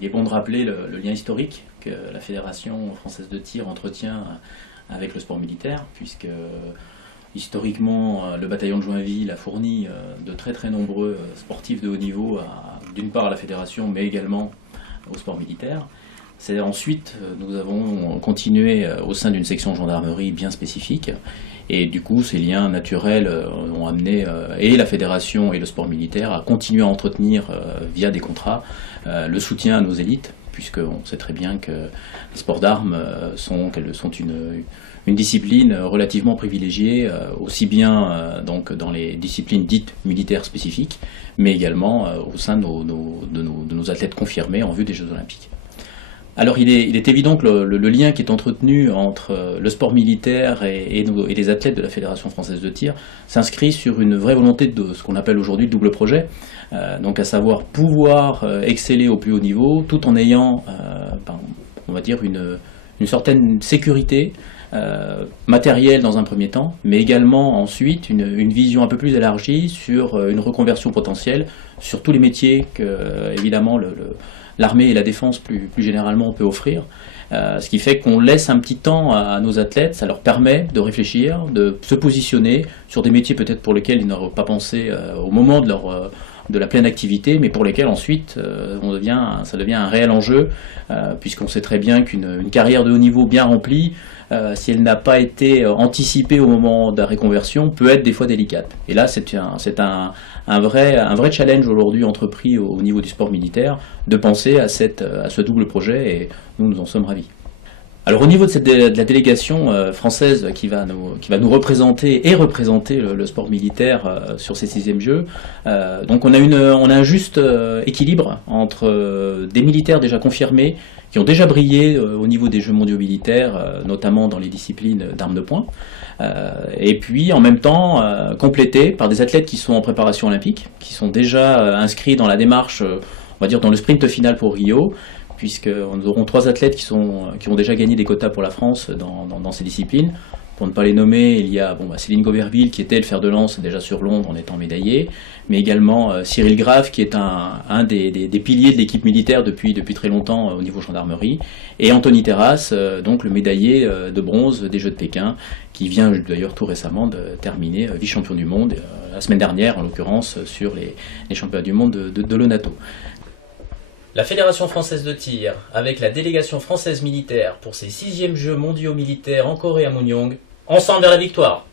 Il est bon de rappeler le lien historique que la Fédération française de tir entretient avec le sport militaire, puisque historiquement le bataillon de Joinville a fourni de très nombreux sportifs de haut niveau, d'une part à la Fédération, mais également au sport militaire. C'est ensuite, nous avons continué au sein d'une section gendarmerie bien spécifique, et du coup ces liens naturels ont amené et la fédération et le sport militaire à continuer à entretenir via des contrats le soutien à nos élites, puisqu'on sait très bien que les sports d'armes sont une discipline relativement privilégiée, aussi bien donc dans les disciplines dites militaires spécifiques, mais également au sein de nos athlètes confirmés en vue des Jeux Olympiques. Alors il est évident que le lien qui est entretenu entre le sport militaire et les athlètes de la Fédération française de tir s'inscrit sur une vraie volonté de ce qu'on appelle aujourd'hui le double projet, donc à savoir pouvoir exceller au plus haut niveau tout en ayant, on va dire, une certaine sécurité matérielle dans un premier temps, mais également ensuite une vision un peu plus élargie sur une reconversion potentielle sur tous les métiers que évidemment l'armée et la défense plus généralement peut offrir, ce qui fait qu'on laisse un petit temps à nos athlètes, ça leur permet de réfléchir, de se positionner sur des métiers peut-être pour lesquels ils n'auraient pas pensé au moment de la pleine activité, mais pour lesquels ensuite ça devient un réel enjeu, puisqu'on sait très bien qu'une carrière de haut niveau bien remplie, si elle n'a pas été anticipée au moment de la réconversion, peut être des fois délicate. Et là, c'est un vrai challenge aujourd'hui entrepris au niveau du sport militaire, de penser à ce double projet, et nous en sommes ravis. Alors au niveau de la délégation française qui va nous représenter et représenter le sport militaire sur ces 6e Jeux, donc on a un juste équilibre entre des militaires déjà confirmés, qui ont déjà brillé au niveau des Jeux mondiaux militaires, notamment dans les disciplines d'armes de poing, et puis en même temps complétés par des athlètes qui sont en préparation olympique, qui sont déjà inscrits dans la démarche, on va dire dans le sprint final pour Rio, puisque nous aurons 3 athlètes qui ont déjà gagné des quotas pour la France dans ces disciplines. Pour ne pas les nommer, il y a Céline Gauberville qui était le fer de lance déjà sur Londres en étant médaillé, mais également Cyril Grave qui est un des piliers de l'équipe militaire depuis très longtemps au niveau gendarmerie, et Anthony Terrasse, donc le médaillé de bronze des Jeux de Pékin, qui vient d'ailleurs tout récemment de terminer vice-champion du monde, la semaine dernière en l'occurrence, sur les championnats du monde de l'ONATO. La Fédération française de tir, avec la délégation française militaire pour ses 6e Jeux mondiaux militaires en Corée à Moonyong, ensemble vers la victoire!